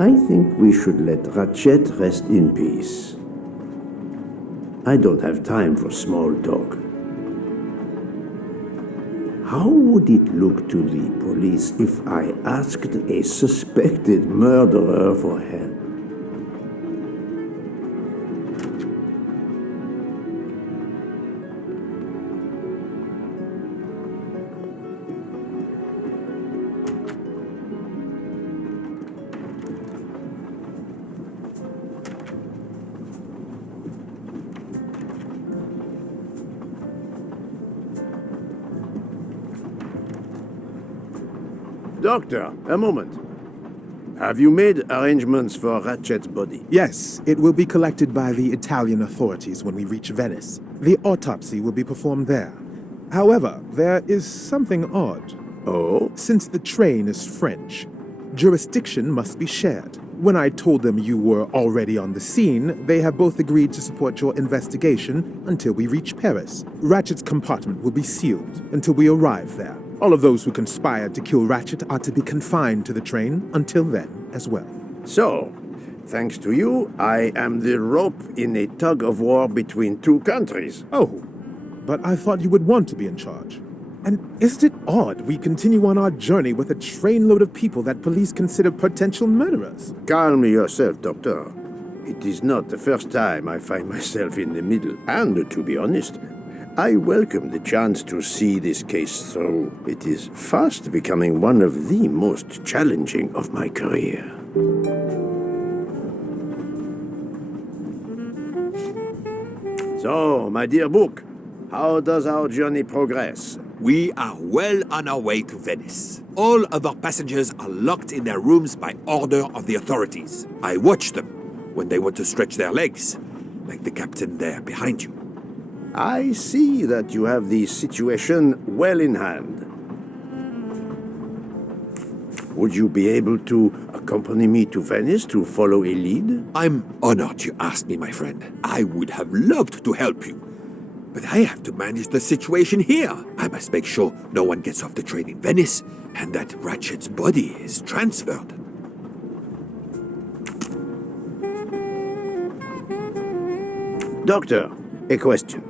I think we should let Ratchet rest in peace. I don't have time for small talk. How would it look to the police if I asked a suspected murderer for help? Doctor, a moment. Have you made arrangements for Ratchet's body? Yes, it will be collected by the Italian authorities when we reach Venice. The autopsy will be performed there. However, there is something odd. Oh? Since the train is French, jurisdiction must be shared. When I told them you were already on the scene, they have both agreed to support your investigation until we reach Paris. Ratchet's compartment will be sealed until we arrive there. All of those who conspired to kill Ratchet are to be confined to the train until then as well. So, thanks to you, I am the rope in a tug-of-war between two countries. Oh, but I thought you would want to be in charge. And isn't it odd we continue on our journey with a trainload of people that police consider potential murderers? Calm yourself, Doctor. It is not the first time I find myself in the middle. And, to be honest, I welcome the chance to see this case through. It is fast becoming one of the most challenging of my career. So, my dear book, how does our journey progress? We are well on our way to Venice. All of our passengers are locked in their rooms by order of the authorities. I watch them when they want to stretch their legs, like the captain there behind you. I see that you have the situation well in hand. Would you be able to accompany me to Venice to follow a lead? I'm honored you asked me, my friend. I would have loved to help you. But I have to manage the situation here. I must make sure no one gets off the train in Venice and that Ratchet's body is transferred. Doctor, a question.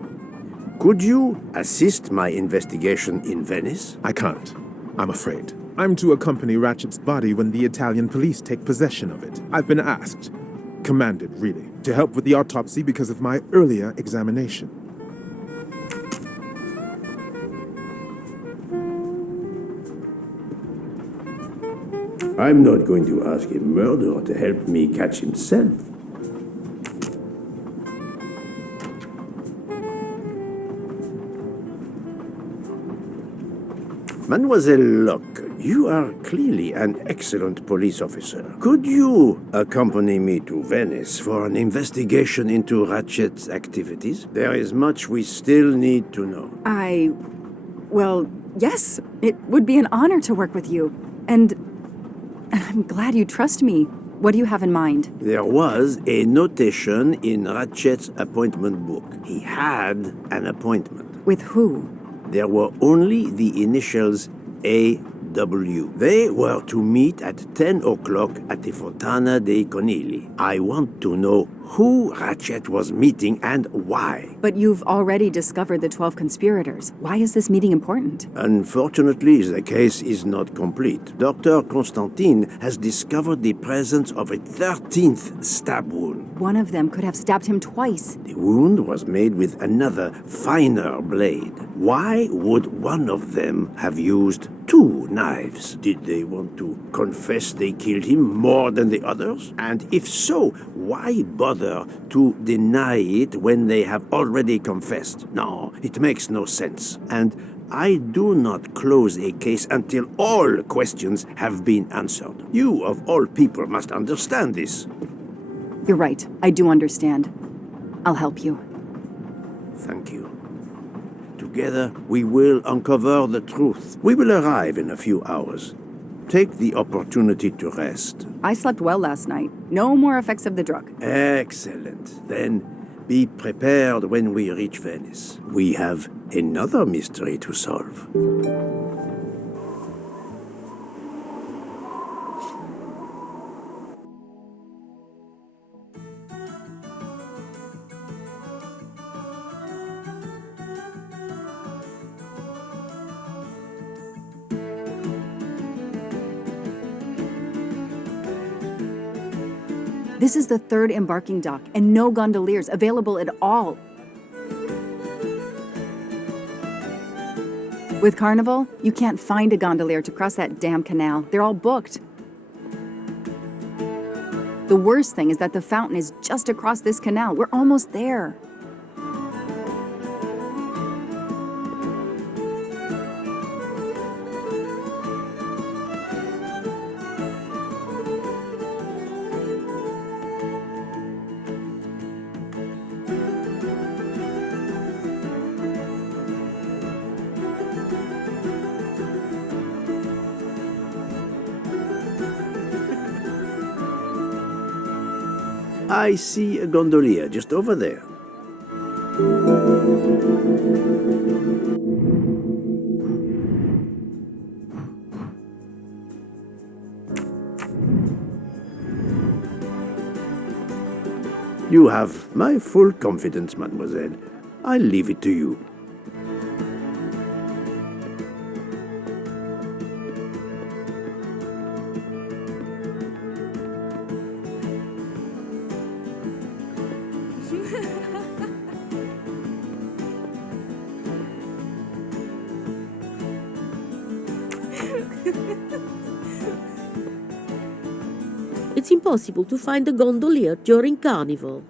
Could you assist my investigation in Venice? I can't. I'm afraid. I'm to accompany Ratchet's body when the Italian police take possession of it. I've been asked, commanded really, to help with the autopsy because of my earlier examination. I'm not going to ask a murderer to help me catch himself. Mademoiselle Locke, you are clearly an excellent police officer. Could you accompany me to Venice for an investigation into Ratchet's activities? There is much we still need to know. Well, yes. It would be an honor to work with you. And I'm glad you trust me. What do you have in mind? There was a notation in Ratchet's appointment book. He had an appointment. With who? There were only the initials A.W. They were to meet at 10 o'clock at the Fontana dei Conigli. I want to know who Ratchet was meeting and why. But you've already discovered the 12 conspirators. Why is this meeting important? Unfortunately, the case is not complete. Dr. Constantine has discovered the presence of a 13th stab wound. One of them could have stabbed him twice. The wound was made with another, finer blade. Why would one of them have used two knives? Did they want to confess they killed him more than the others? And if so, why bother to deny it when they have already confessed? No, it makes no sense. And I do not close a case until all questions have been answered. You, of all people, must understand this. You're right. I do understand. I'll help you. Thank you. Together, we will uncover the truth. We will arrive in a few hours. Take the opportunity to rest. I slept well last night. No more effects of the drug. Excellent. Then be prepared when we reach Venice. We have another mystery to solve. This is the third embarking dock, and no gondoliers available at all. With Carnival, you can't find a gondolier to cross that damn canal. They're all booked. The worst thing is that the fountain is just across this canal. We're almost there. I see a gondolier just over there. You have my full confidence, mademoiselle. I'll leave it to you. It's impossible to find a gondolier during Carnival.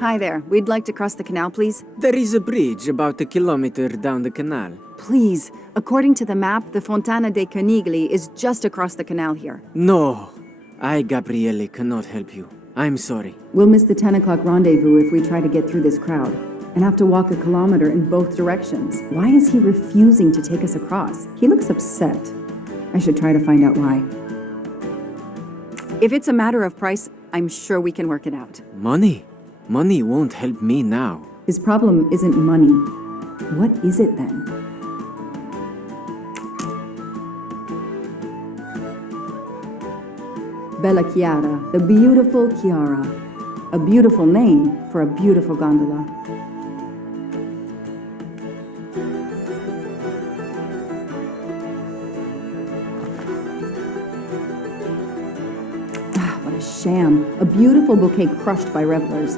Hi there. We'd like to cross the canal, please. There is a bridge about a kilometer down the canal. Please. According to the map, the Fontana dei Conigli is just across the canal here. No, I, Gabriele, cannot help you. I'm sorry. We'll miss the 10 o'clock rendezvous if we try to get through this crowd, and have to walk a kilometer in both directions. Why is he refusing to take us across? He looks upset. I should try to find out why. If it's a matter of price, I'm sure we can work it out. Money? Money won't help me now. His problem isn't money. What is it then? Bella Chiara, the beautiful Chiara. A beautiful name for a beautiful gondola. Ah, what a sham. A beautiful bouquet crushed by revelers.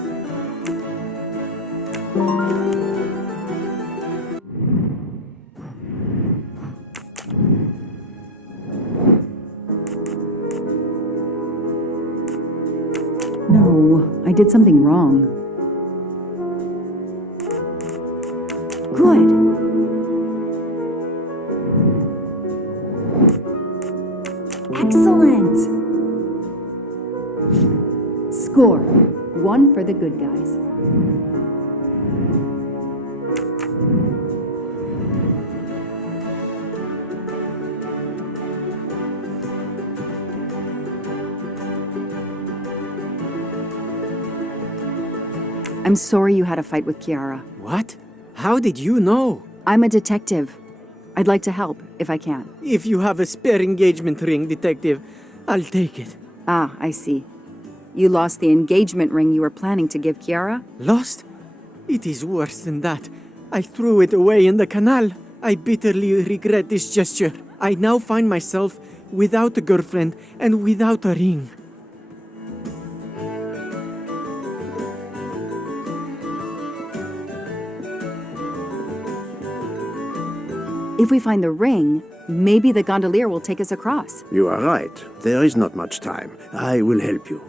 No, I did something wrong. Good. Excellent. Score. 1 for the good guys. I'm sorry you had a fight with Chiara. What? How did you know? I'm a detective. I'd like to help, if I can. If you have a spare engagement ring, detective, I'll take it. Ah, I see. You lost the engagement ring you were planning to give Chiara? Lost? It is worse than that. I threw it away in the canal. I bitterly regret this gesture. I now find myself without a girlfriend and without a ring. If we find the ring, maybe the gondolier will take us across. You are right. There is not much time. I will help you.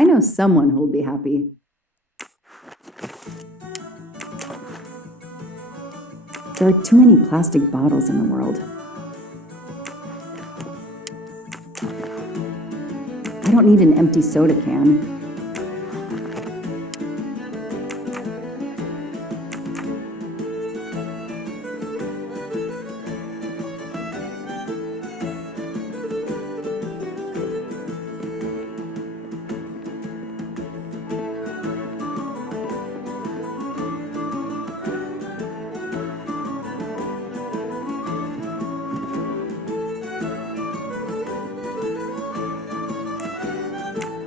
I know someone who'll be happy. There are too many plastic bottles in the world. I don't need an empty soda can.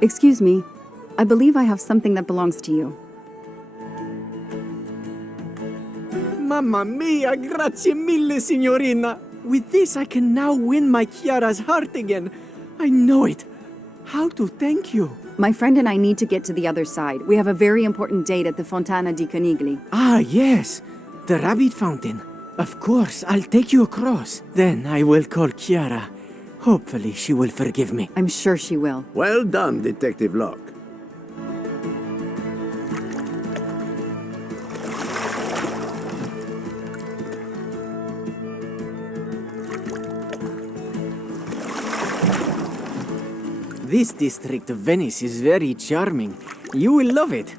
Excuse me. I believe I have something that belongs to you. Mamma mia, grazie mille, signorina. With this, I can now win my Chiara's heart again. I know it. How to thank you? My friend and I need to get to the other side. We have a very important date at the Fontana di Conigli. Ah, yes. The rabbit fountain. Of course, I'll take you across. Then I will call Chiara. Hopefully, she will forgive me. I'm sure she will. Well done, Detective Locke. This district of Venice is very charming. You will love it.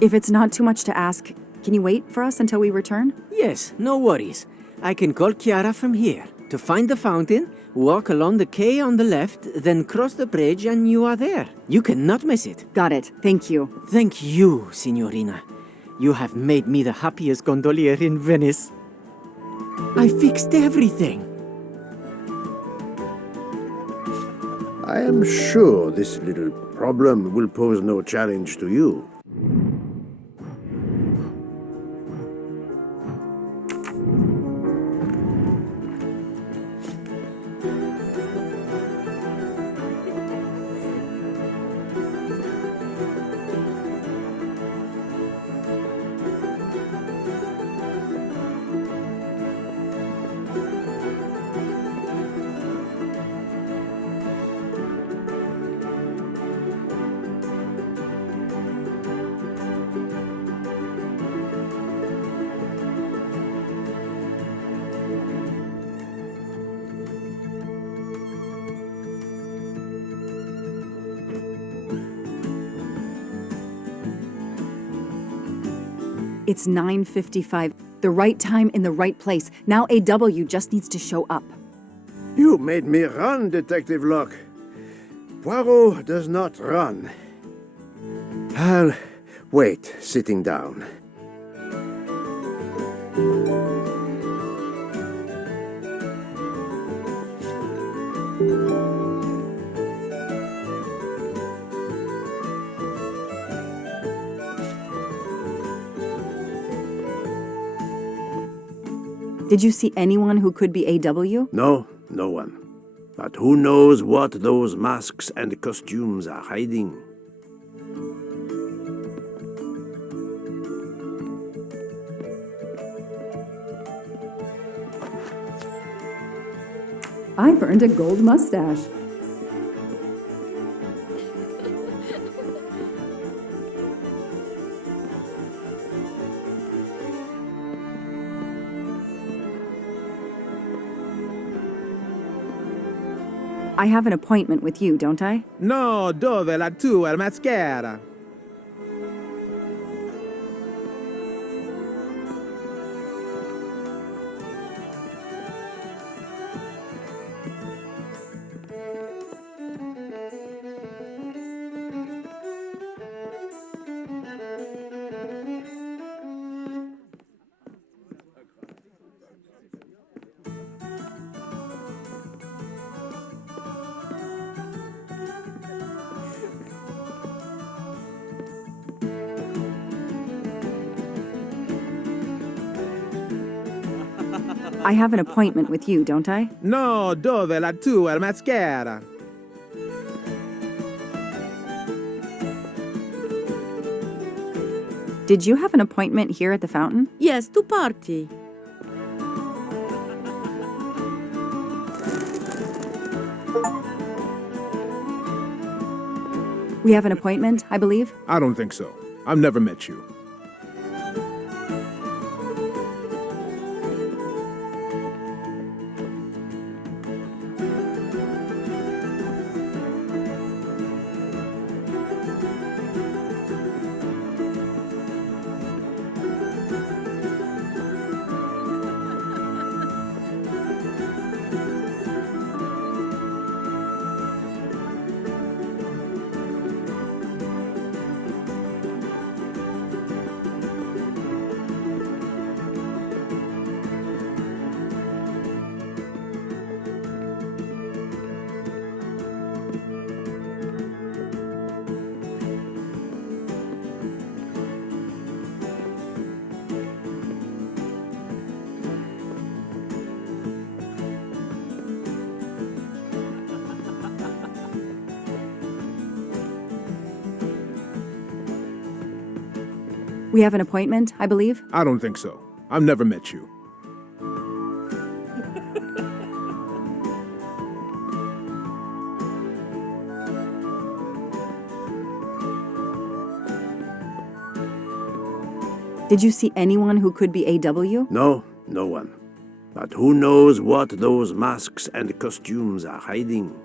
If it's not too much to ask, can you wait for us until we return? Yes, no worries. I can call Chiara from here. To find the fountain, walk along the quay on the left, then cross the bridge and you are there. You cannot miss it. Got it. Thank you. Thank you, signorina. You have made me the happiest gondolier in Venice. I fixed everything. I am sure this little problem will pose no challenge to you. It's 9:55. The right time in the right place. Now AW just needs to show up. You made me run, Detective Locke. Poirot does not run. I'll wait, sitting down. Did you see anyone who could be AW? No, no one. But who knows what those masks and costumes are hiding? I've earned a gold mustache. I have an appointment with you, don't I? No, dove la tua mascara? I have an appointment with you, don't I? No, dove la tua maschera? Did you have an appointment here at the fountain? Yes, to party. We have an appointment, I believe. I don't think so. I've never met you. We have an appointment, I believe. I don't think so. I've never met you. Did you see anyone who could be AW? No, no one. But who knows what those masks and costumes are hiding?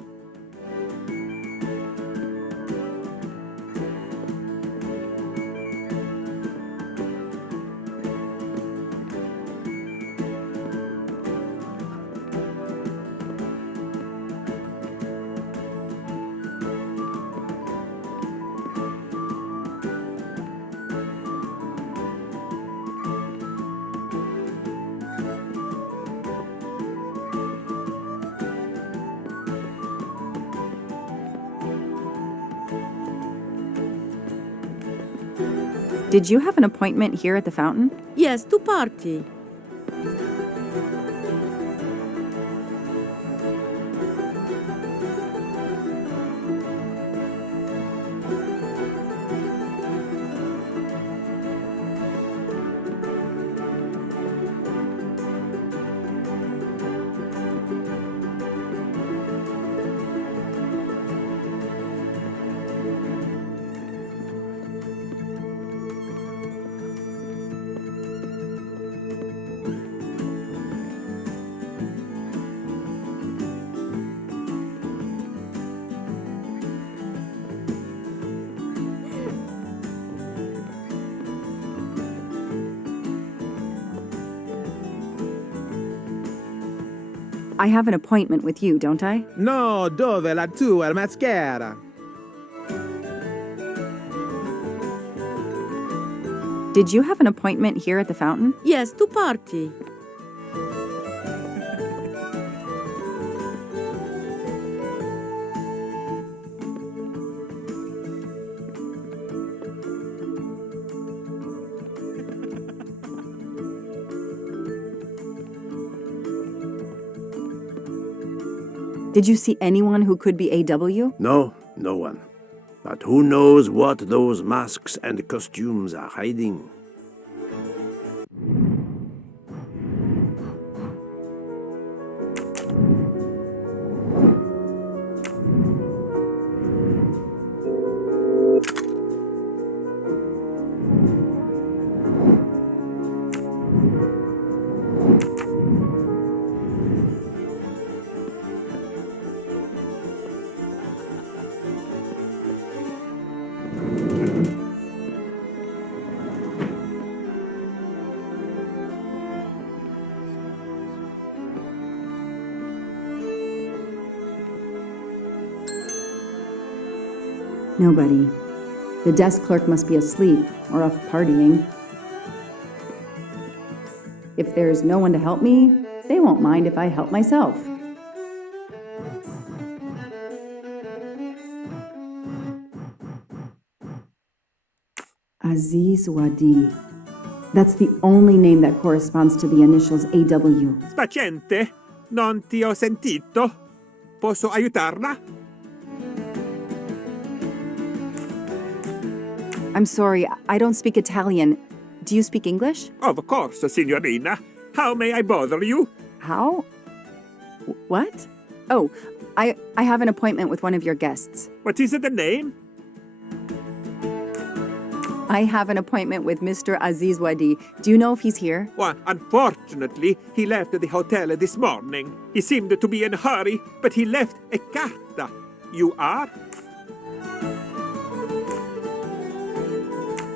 Did you have an appointment here at the fountain? Yes, to party. I have an appointment with you, don't I? No, dove la tua maschera? Did you have an appointment here at the fountain? Yes, to party. Did you see anyone who could be AW? No, no one. But who knows what those masks and costumes are hiding? Nobody. The desk clerk must be asleep or off partying. If there's no one to help me, they won't mind if I help myself. Aziz Wadi. That's the only name that corresponds to the initials AW. Spaziente, non ti ho sentito. Posso aiutarla? I'm sorry, I don't speak Italian. Do you speak English? Of course, signorina. How may I bother you? How? What? Oh, I have an appointment with one of your guests. What is the name? I have an appointment with Mr. Aziz Wadi. Do you know if he's here? Well, unfortunately, he left the hotel this morning. He seemed to be in a hurry, but he left a carta. You are?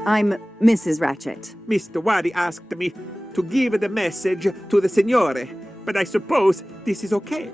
I'm Mrs. Ratchet. Mr. Wadi asked me to give the message to the signore, but I suppose this is okay.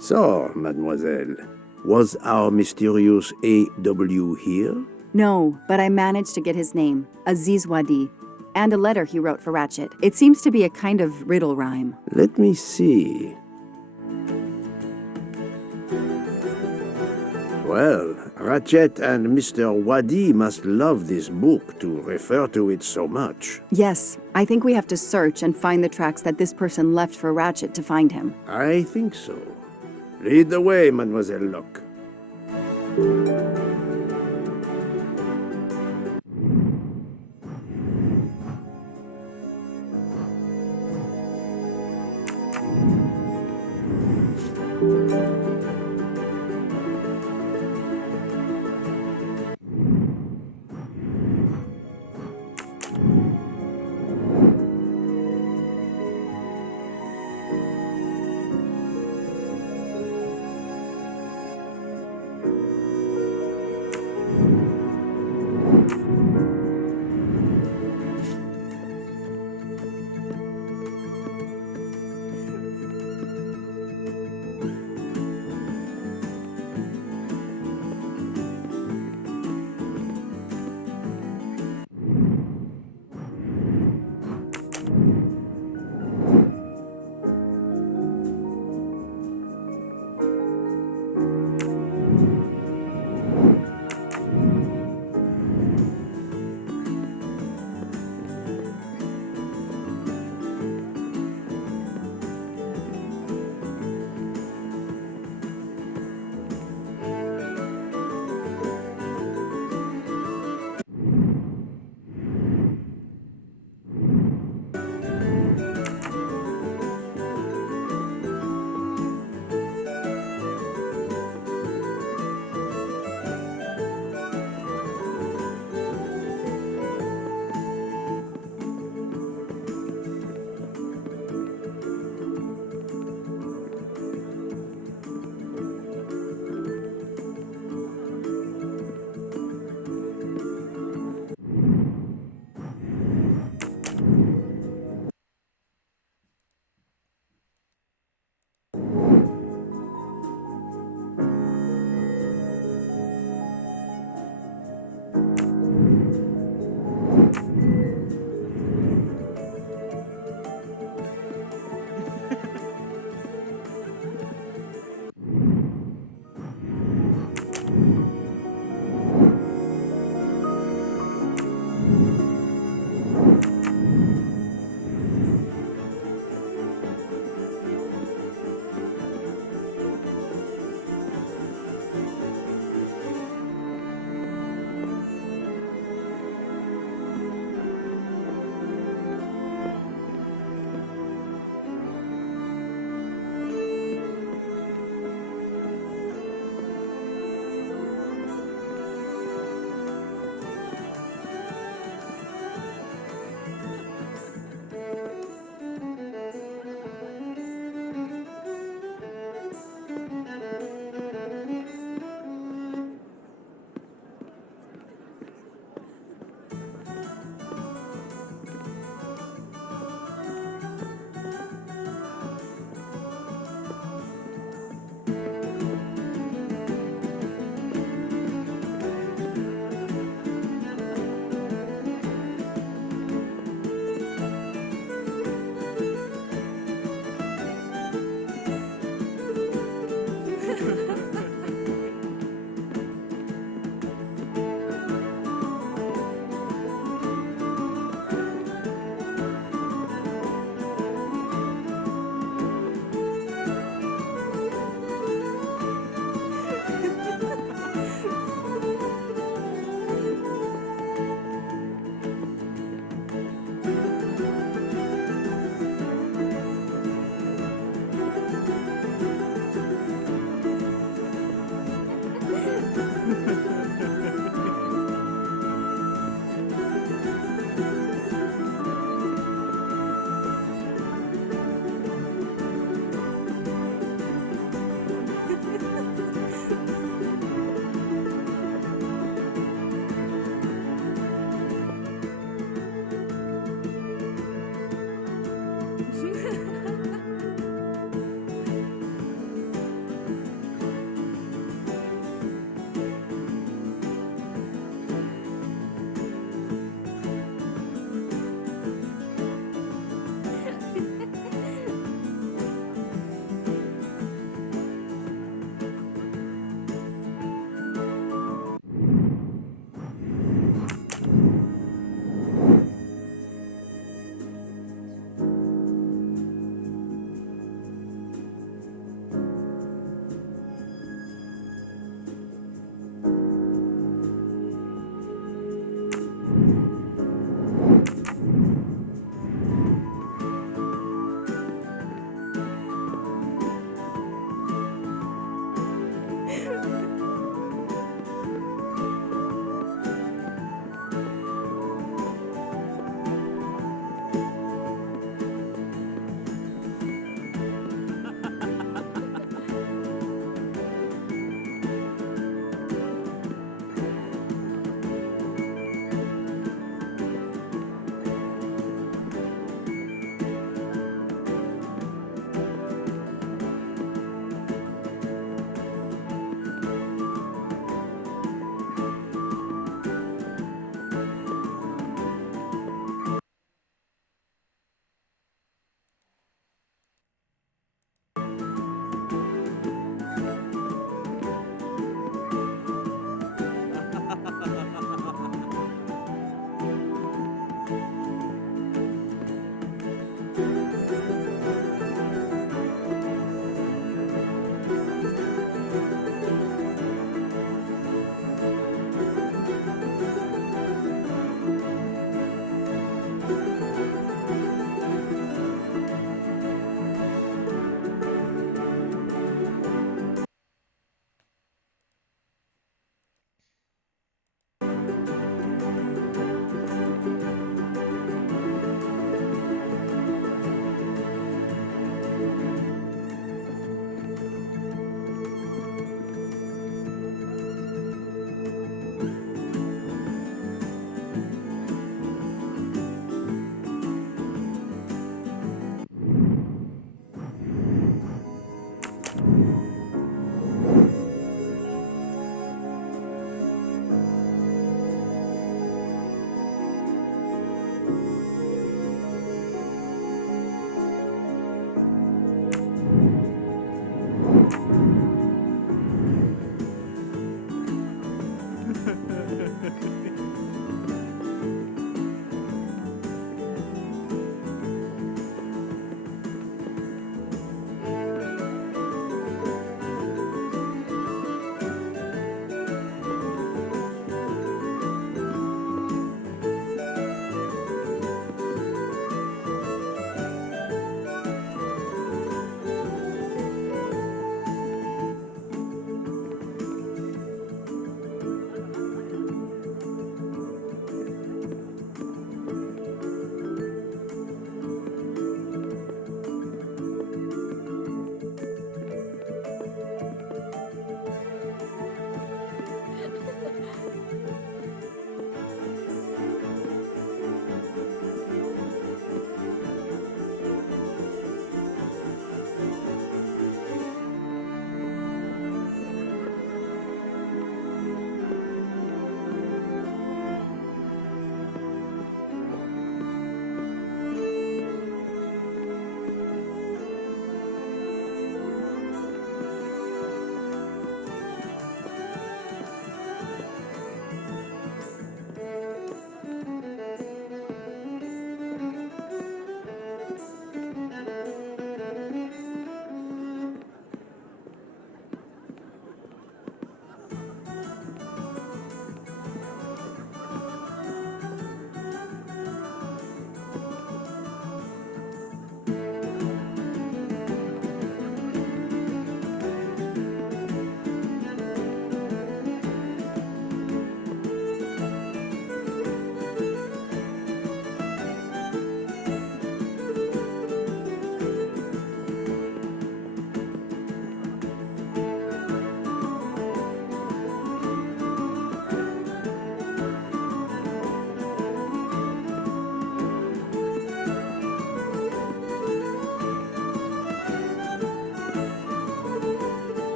So, mademoiselle, was our mysterious AW here? No, but I managed to get his name, Aziz Wadi, and a letter he wrote for Ratchet. It seems to be a kind of riddle rhyme. Let me see. Well, Ratchet and Mr. Wadi must love this book to refer to it so much. Yes, I think we have to search and find the tracks that this person left for Ratchet to find him. I think so. Lead the way, Mademoiselle Locke.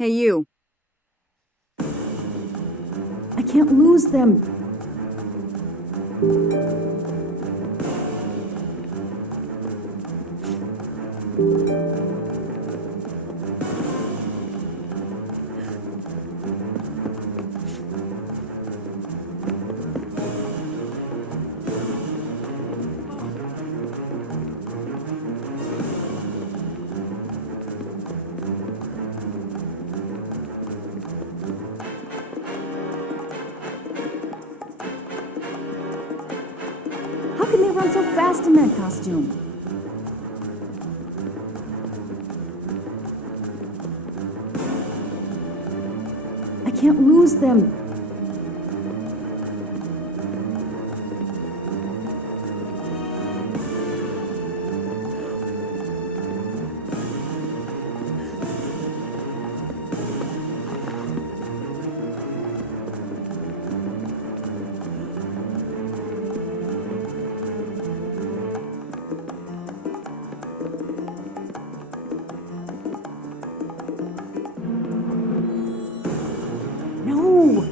Hey, you. I can't lose them. How can they run so fast in that costume? I can't lose them. No!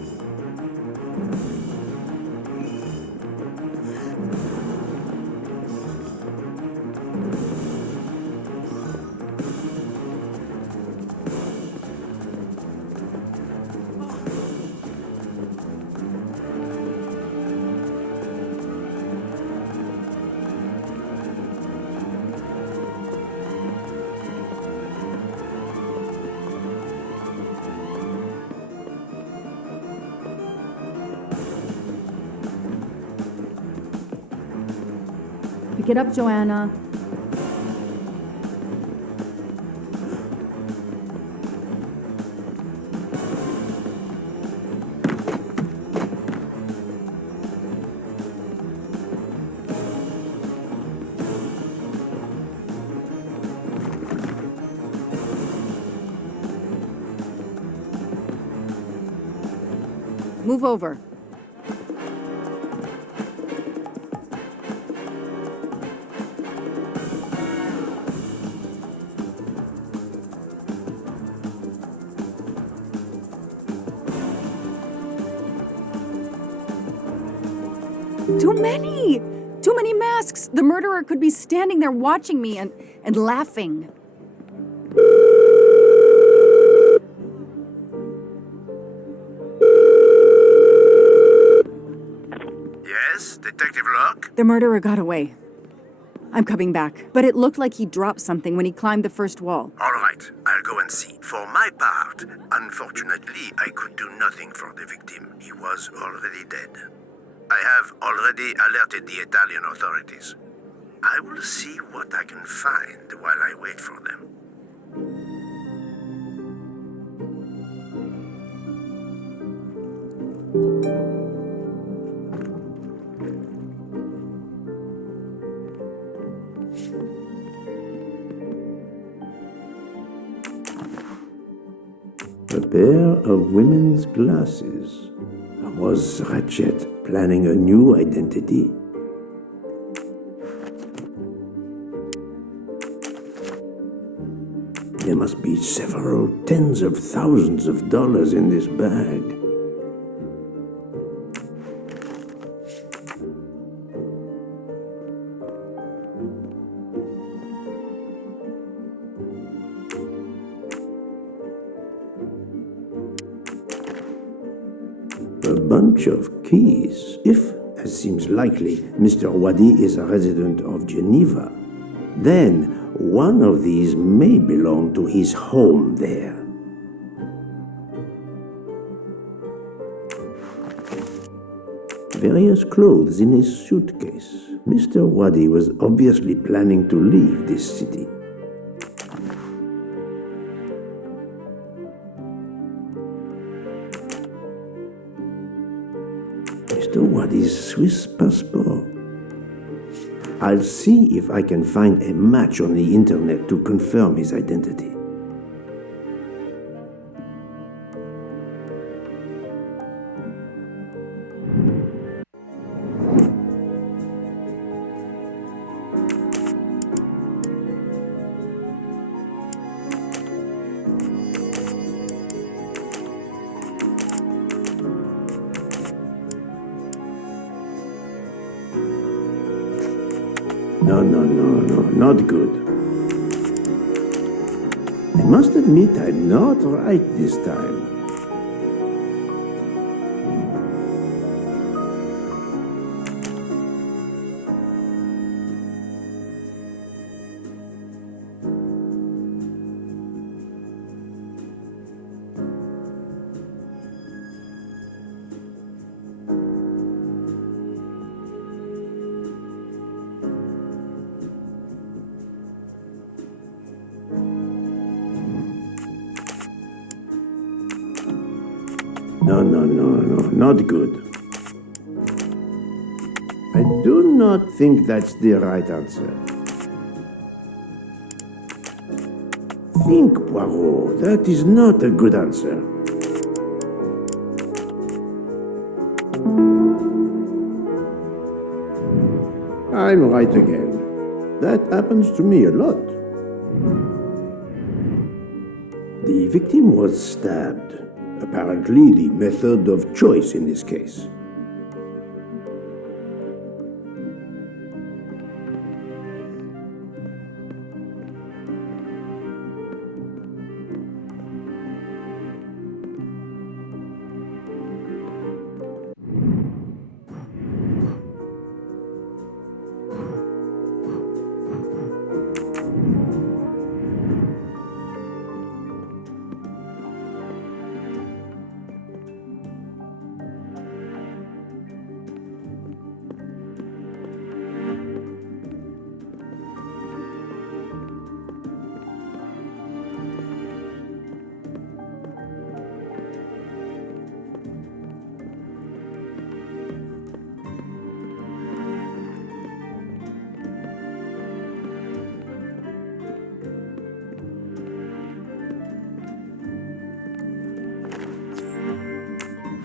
Pick it up, Joanna. Move over. Too many! Too many masks! The murderer could be standing there watching me and laughing. Yes, Detective Locke? The murderer got away. I'm coming back. But it looked like he dropped something when he climbed the first wall. All right, I'll go and see. For my part, unfortunately, I could do nothing for the victim. He was already dead. I have already alerted the Italian authorities. I will see what I can find while I wait for them. A pair of women's glasses. Was Ratchet planning a new identity? There must be several tens of thousands of dollars in this bag. A bunch of keys. If, as seems likely, Mr. Wadi is a resident of Geneva, then one of these may belong to his home there. Various clothes in his suitcase. Mr. Wadi was obviously planning to leave this city. Mr. Wadi's Swiss passport. I'll see if I can find a match on the internet to confirm his identity. No, not good. I must admit I'm not right this time. No, not good. I do not think that's the right answer. Think, Poirot. That is not a good answer. I'm right again. That happens to me a lot. The victim was stabbed. Apparently the method of choice in this case.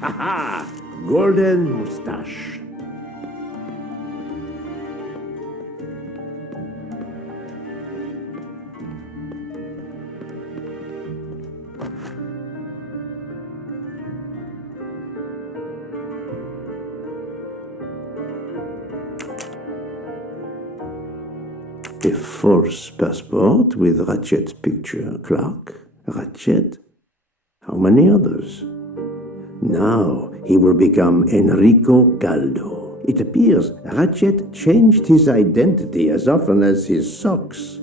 Haha! Golden moustache. A false passport with Ratchet's picture. Clark? Ratchet? How many others? Now he will become Enrico Caldo. It appears Ratchet changed his identity as often as his socks.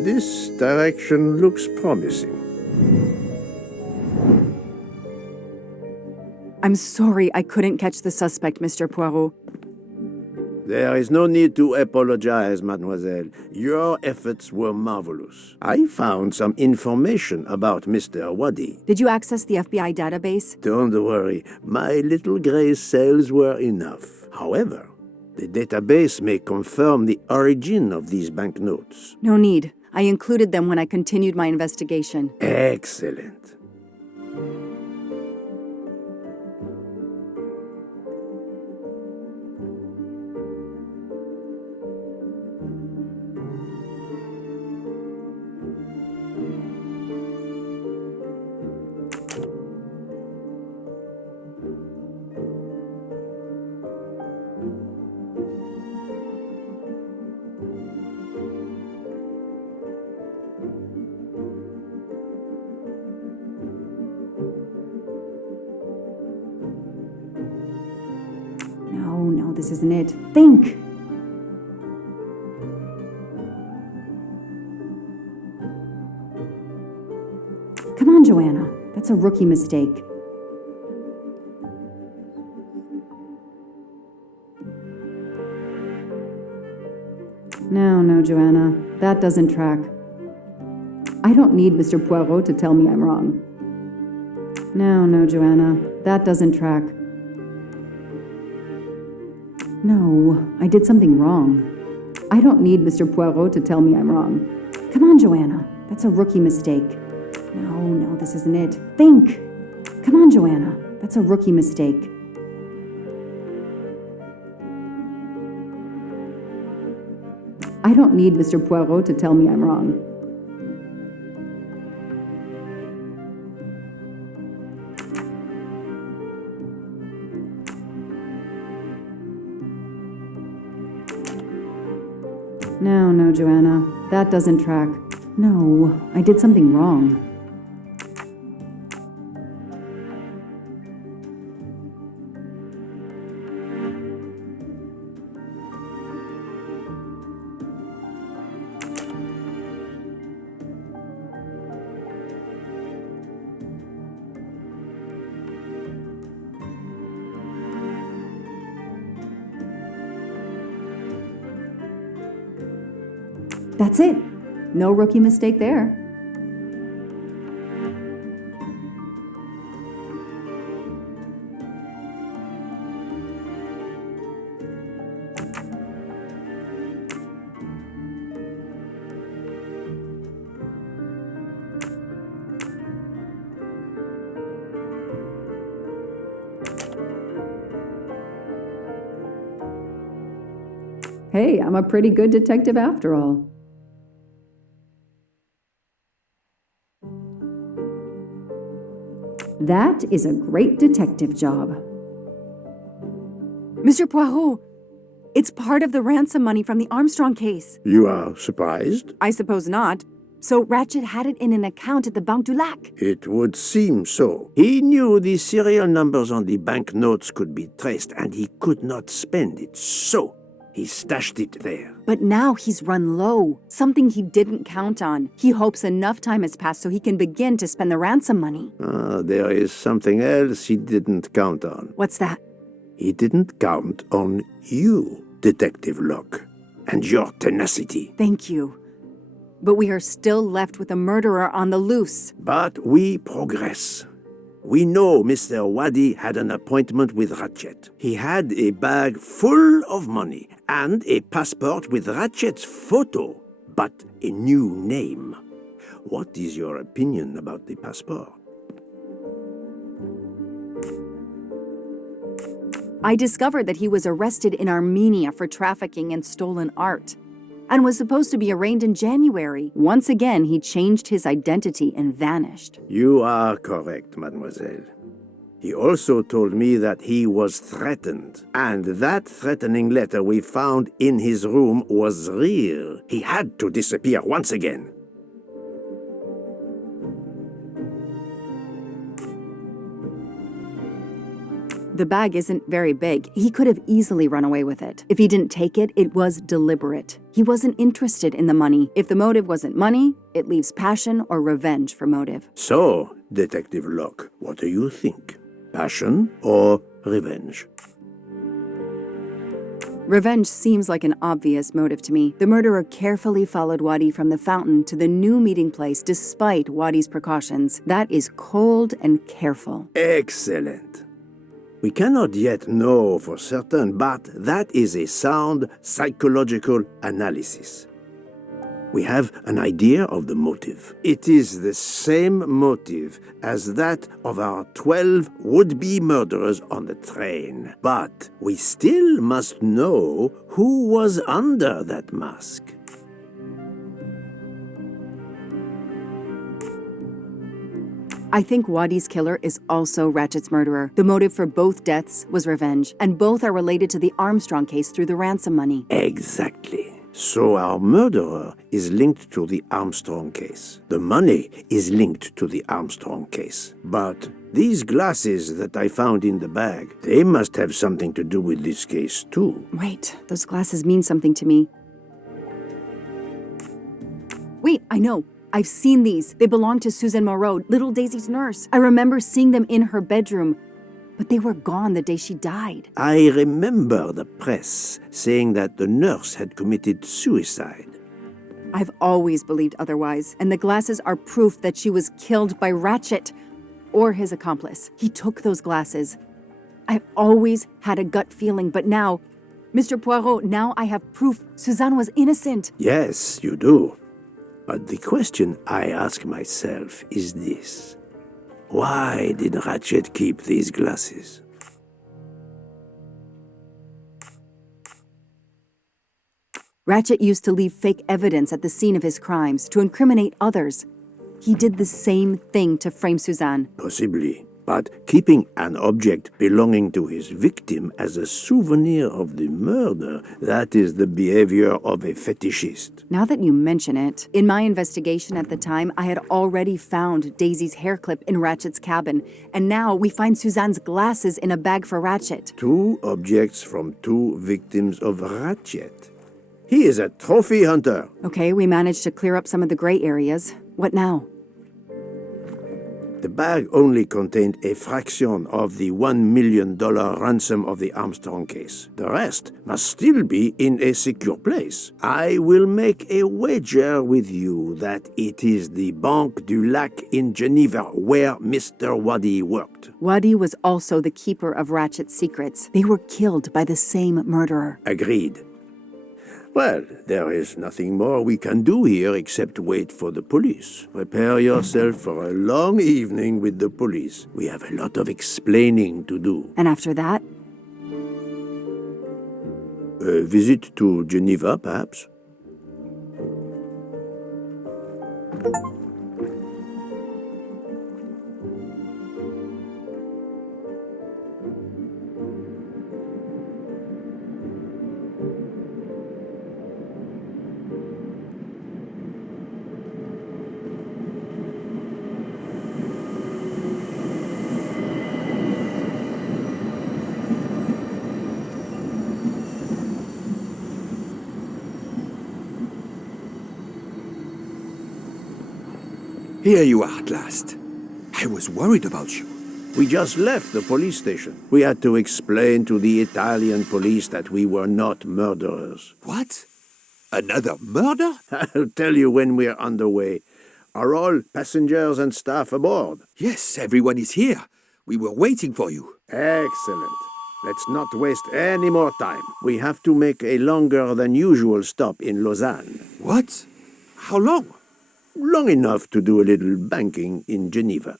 This direction looks promising. I'm sorry I couldn't catch the suspect, Mr. Poirot. There is no need to apologize, mademoiselle. Your efforts were marvelous. I found some information about Mr. Wadi. Did you access the FBI database? Don't worry, my little gray cells were enough. However, the database may confirm the origin of these banknotes. No need. I included them when I continued my investigation. Excellent. No, this isn't it. Think! Come on, Joanna. That's a rookie mistake. No, Joanna. That doesn't track. I don't need Mr. Poirot to tell me I'm wrong. No, Joanna. That doesn't track. No, I did something wrong. I don't need Mr. Poirot to tell me I'm wrong. Come on, Joanna. That's a rookie mistake. No, this isn't it. Think! Come on, Joanna. That's a rookie mistake. I don't need Mr. Poirot to tell me I'm wrong. No, Joanna. That doesn't track. No, I did something wrong. That's it. No rookie mistake there. Hey, I'm a pretty good detective after all. That is a great detective job. Mr. Poirot, it's part of the ransom money from the Armstrong case. You are surprised? I suppose not. So Ratchet had it in an account at the Banque du Lac. It would seem so. He knew the serial numbers on the banknotes could be traced, and he could not spend it, so he stashed it there. But now he's run low, something he didn't count on. He hopes enough time has passed so he can begin to spend the ransom money. There is something else he didn't count on. What's that? He didn't count on you, Detective Locke, and your tenacity. Thank you. But we are still left with a murderer on the loose. But we progress. We know Mr. Wadi had an appointment with Ratchet. He had a bag full of money and a passport with Ratchet's photo, but a new name. What is your opinion about the passport? I discovered that he was arrested in Armenia for trafficking in stolen art and was supposed to be arraigned in January. Once again, he changed his identity and vanished. You are correct, mademoiselle. He also told me that he was threatened, and that threatening letter we found in his room was real. He had to disappear once again. The bag isn't very big. He could have easily run away with it. If he didn't take it, it was deliberate. He wasn't interested in the money. If the motive wasn't money, it leaves passion or revenge for motive. So, Detective Locke, what do you think? Passion or revenge? Revenge seems like an obvious motive to me. The murderer carefully followed Wadi from the fountain to the new meeting place despite Wadi's precautions. That is cold and careful. Excellent. We cannot yet know for certain, but that is a sound psychological analysis. We have an idea of the motive. It is the same motive as that of our 12 would-be murderers on the train. But we still must know who was under that mask. I think Wadi's killer is also Ratchet's murderer. The motive for both deaths was revenge, and both are related to the Armstrong case through the ransom money. Exactly. So our murderer is linked to the Armstrong case. The money is linked to the Armstrong case. But these glasses that I found in the bag, they must have something to do with this case too. Wait, those glasses mean something to me. Wait, I know. I've seen these. They belong to Suzanne Moreau, little Daisy's nurse. I remember seeing them in her bedroom, but they were gone the day she died. I remember the press saying that the nurse had committed suicide. I've always believed otherwise, and the glasses are proof that she was killed by Ratchet or his accomplice. He took those glasses. I always had a gut feeling, but now Mr. Poirot, now I have proof Suzanne was innocent. Yes, you do. But the question I ask myself is this. Why did Ratchet keep these glasses? Ratchet used to leave fake evidence at the scene of his crimes to incriminate others. He did the same thing to frame Suzanne. Possibly. But keeping an object belonging to his victim as a souvenir of the murder, that is the behavior of a fetishist. Now that you mention it, in my investigation at the time, I had already found Daisy's hair clip in Ratchet's cabin, and now we find Suzanne's glasses in a bag for Ratchet. 2 objects from 2 victims of Ratchet. He is a trophy hunter. Okay, we managed to clear up some of the gray areas. What now? The bag only contained a fraction of the $1 million ransom of the Armstrong case. The rest must still be in a secure place. I will make a wager with you that it is the Banque du Lac in Geneva where Mr. Waddy worked. Waddy was also the keeper of Ratchet's secrets. They were killed by the same murderer. Agreed. Well, there is nothing more we can do here except wait for the police. Prepare yourself for a long evening with the police. We have a lot of explaining to do. And after that? A visit to Geneva, perhaps? Here you are at last. I was worried about you. We just left the police station. We had to explain to the Italian police that we were not murderers. What? Another murder? I'll tell you when we're underway. Are all passengers and staff aboard? Yes, everyone is here. We were waiting for you. Excellent. Let's not waste any more time. We have to make a longer than usual stop in Lausanne. What? How long? Long enough to do a little banking in Geneva.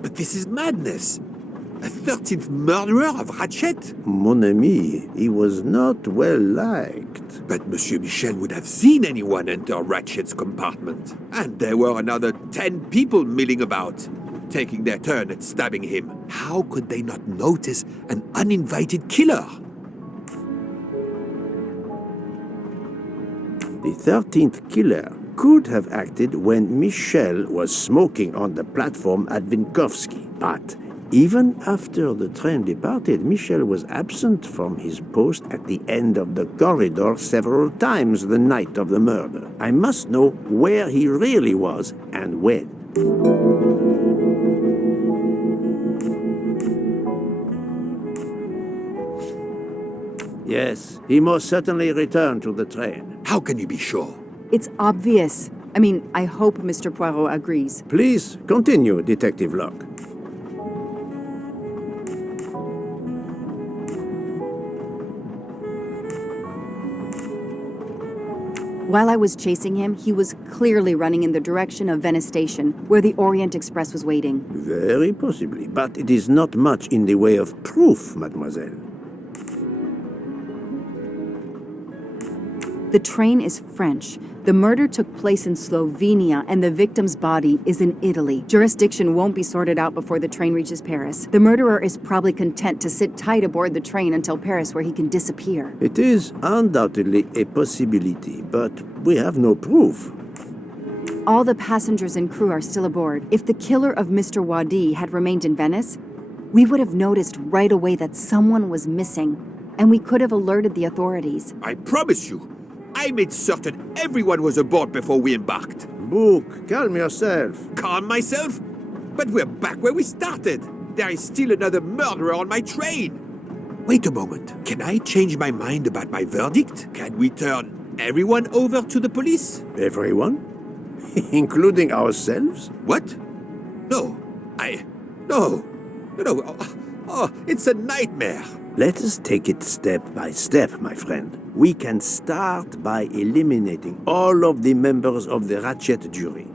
But this is madness. A 13th murderer of Ratchet? Mon ami, he was not well liked. But Monsieur Michel would have seen anyone enter Ratchet's compartment. And there were another 10 people milling about, taking their turn at stabbing him. How could they not notice an uninvited killer? The 13th killer could have acted when Michel was smoking on the platform at Vinkovsky. But even after the train departed, Michel was absent from his post at the end of the corridor several times the night of the murder. I must know where he really was and when. Yes, he most certainly returned to the train. How can you be sure? It's obvious. I hope Mr. Poirot agrees. Please continue, Detective Locke. While I was chasing him, he was clearly running in the direction of Venice Station, where the Orient Express was waiting. Very possibly, but it is not much in the way of proof, mademoiselle. The train is French. The murder took place in Slovenia, and the victim's body is in Italy. Jurisdiction won't be sorted out before the train reaches Paris. The murderer is probably content to sit tight aboard the train until Paris, where he can disappear. It is undoubtedly a possibility, but we have no proof. All the passengers and crew are still aboard. If the killer of Mr. Waddy had remained in Venice, we would have noticed right away that someone was missing, and we could have alerted the authorities. I promise you, I made certain everyone was aboard before we embarked. Book, calm yourself. Calm myself? But we're back where we started. There is still another murderer on my train. Wait a moment. Can I change my mind about my verdict? Can we turn everyone over to the police? Everyone? Including ourselves? What? No. No. No. Oh, it's a nightmare. Let us take it step by step, my friend. We can start by eliminating all of the members of the Ratchet jury.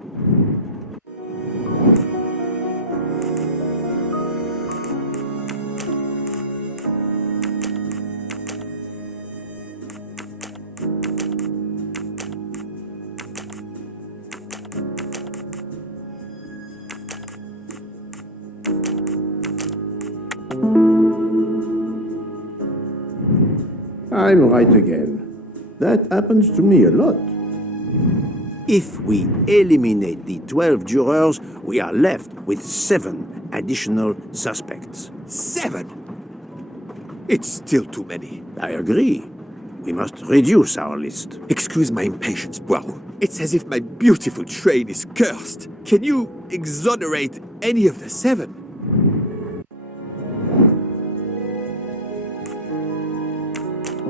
I'm right again. That happens to me a lot. If we eliminate the 12 jurors, we are left with 7 additional suspects. 7? It's still too many. I agree. We must reduce our list. Excuse my impatience, Poirot. It's as if my beautiful train is cursed. Can you exonerate any of the 7?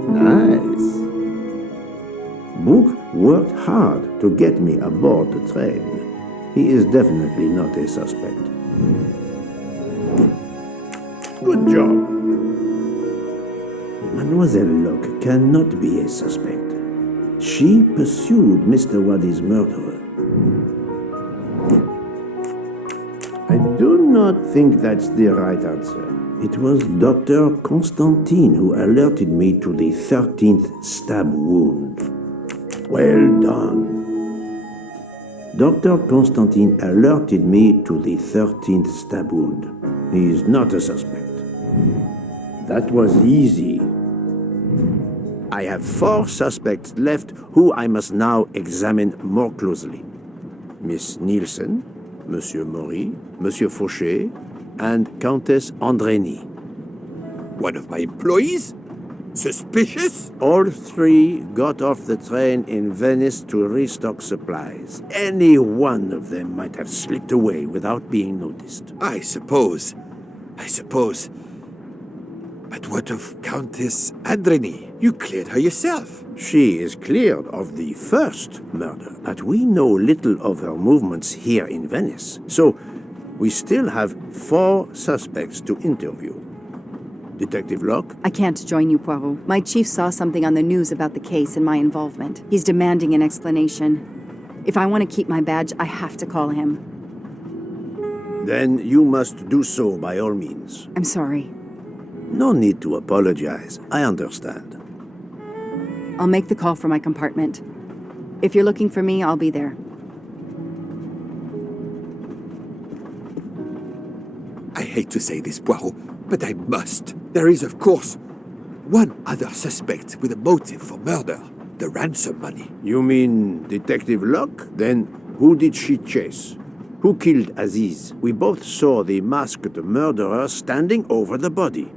Nice. Book worked hard to get me aboard the train. He is definitely not a suspect. Good job. Mademoiselle Locke cannot be a suspect. She pursued Mr. Waddy's murderer. I do not think that's the right answer. It was Dr. Constantine who alerted me to the 13th stab wound. Well done. Dr. Constantine alerted me to the 13th stab wound. He is not a suspect. That was easy. I have 4 suspects left who I must now examine more closely. Miss Nielsen, Monsieur Maury, Monsieur Fauché, and Countess Andrény. One of my employees? Suspicious? All 3 got off the train in Venice to restock supplies. Any one of them might have slipped away without being noticed. I suppose. But what of Countess Andrény? You cleared her yourself. She is cleared of the first murder, but we know little of her movements here in Venice. So, we still have 4 suspects to interview. Detective Locke? I can't join you, Poirot. My chief saw something on the news about the case and my involvement. He's demanding an explanation. If I want to keep my badge, I have to call him. Then you must do so by all means. I'm sorry. No need to apologize. I understand. I'll make the call from my compartment. If you're looking for me, I'll be there. I hate to say this, Poirot, but I must. There is, of course, one other suspect with a motive for murder. The ransom money. You mean Detective Locke? Then who did she chase? Who killed Aziz? We both saw the masked murderer standing over the body.